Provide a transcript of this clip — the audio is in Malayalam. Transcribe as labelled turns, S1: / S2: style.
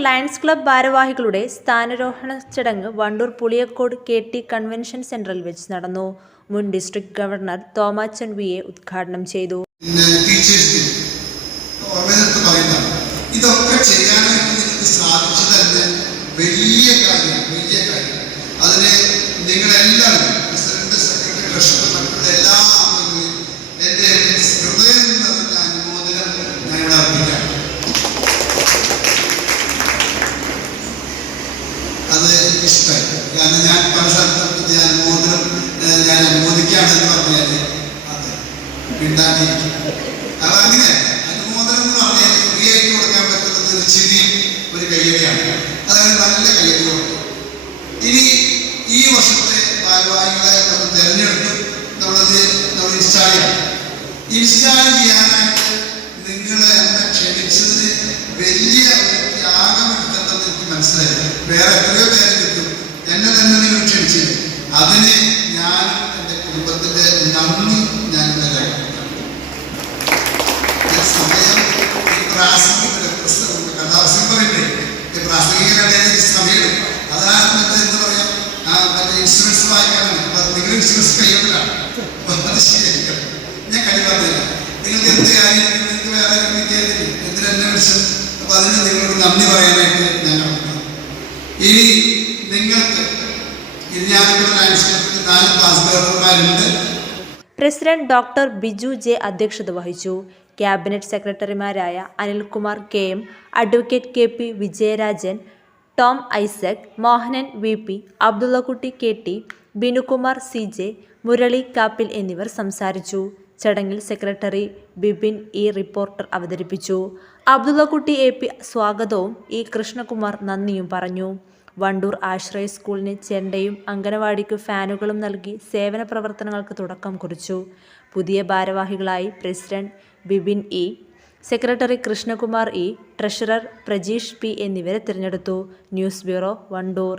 S1: Lions club ഭാരവാഹികളുടെ സ്ഥാനാരോഹണ ചടങ്ങ് Wandoor Puliyakkode K T convention സെന്ററിൽ വെച്ച് നടന്നു. മുൻ district governor Thomachan V A ഉദ്ഘാടനം ചെയ്തു.
S2: ഇതൊക്കെ ചെയ്യാനായിട്ട് നിങ്ങൾക്ക് സാധിച്ചു തന്നെ വലിയ കാര്യം വലിയ കാര്യം അതിന് നിങ്ങളെല്ലാവരും പ്രസിഡന്റ് സെക്രട്ടറി ട്രഷറർ മറ്റുള്ള എല്ലാ അംഗങ്ങളെയും എന്റെ ഹൃദയം നിറഞ്ഞ അനുമോദനം ഞാൻ ഇവിടെ അർപ്പിക്കാം അത് എനിക്കിഷ്ടമായി കാരണം ഞാൻ പല സ്ഥലത്തും ഈ അനുമോദനം ഏഹ്, ഞാൻ അനുമോദിക്കുകയാണെന്ന് പറഞ്ഞാൽ അതെ മിണ്ടാണ്ടിരിക്കും അത് അങ്ങനെ അനുമോദനം എന്ന് പറഞ്ഞാൽ ഫ്രീ ആയിട്ട് കൊടുക്കാൻ പറ്റുന്നത് ഒരു ചിരി ഒരു കയ്യടിയാണ്. അതങ്ങനെ നല്ല കയ്യടി കൊടുക്കും. ഇനി ഈ വർഷത്തെ ഭാരവാഹികളെ നമ്മൾ തിരഞ്ഞെടുത്ത് നമ്മളത് നമ്മൾ ഇൻസ്റ്റാൾ ചെയ്യണം. ഇൻസ്റ്റാൾ ചെയ്യാനായിട്ട് നിങ്ങളെ എന്നെ ക്ഷണിച്ചതിന് വലിയ ഒരു ത്യാഗം എടുത്തിട്ടുണ്ടെന്ന് എനിക്ക് മനസ്സിലായി വേറെ എത്രയോ പേരെ കിട്ടും. എന്നെ തന്നെ നിങ്ങൾ ക്ഷണിച്ചില്ല? അതിന് നിങ്ങൾ കയ്യോട്ടിലാണ് അത് ഞാൻ കടി നിങ്ങൾക്ക് എന്ത് കാര്യം നിങ്ങൾക്ക് വേറെ കിട്ടിയാലും എന്തിനെന്നെ വിളിച്ചത്? അപ്പൊ അതിന് നിങ്ങളോട് നന്ദി പറയാനായിട്ട് ഞാൻ കടന്നു ഇനി നിങ്ങൾക്ക് നാല്
S1: പ്രസിഡന്റ് ഡോക്ടർ ബിജു ജെ അധ്യക്ഷത വഹിച്ചു. ക്യാബിനറ്റ് സെക്രട്ടറിമാരായ Anilkumar K M advocate K P Vijayarajan Tom Isaac Mohanan V P Abdullakutty K T Binukumar C. J. Murali Kappil എന്നിവർ സംസാരിച്ചു. ചടങ്ങിൽ സെക്രട്ടറി ബിബിൻ ഇ റിപ്പോർട്ടർ അവതരിപ്പിച്ചു. അബ്ദുള്ളക്കുട്ടി എ. പി. സ്വാഗതവും ഇ കൃഷ്ണകുമാർ നന്ദിയും പറഞ്ഞു. വണ്ടൂർ ആശ്രയ സ്കൂളിന് ചെണ്ടയും അംഗനവാടിക്ക് ഫാനുകളും നൽകി സേവന പ്രവർത്തനങ്ങൾക്ക് തുടക്കം കുറിച്ചു. പുതിയ ഭാരവാഹികളായി president Bibin E. Secretary Krishnakumar E. Treasurer Prajeesh P. എന്നിവരെ തിരഞ്ഞെടുത്തു. News bureau Wandoor.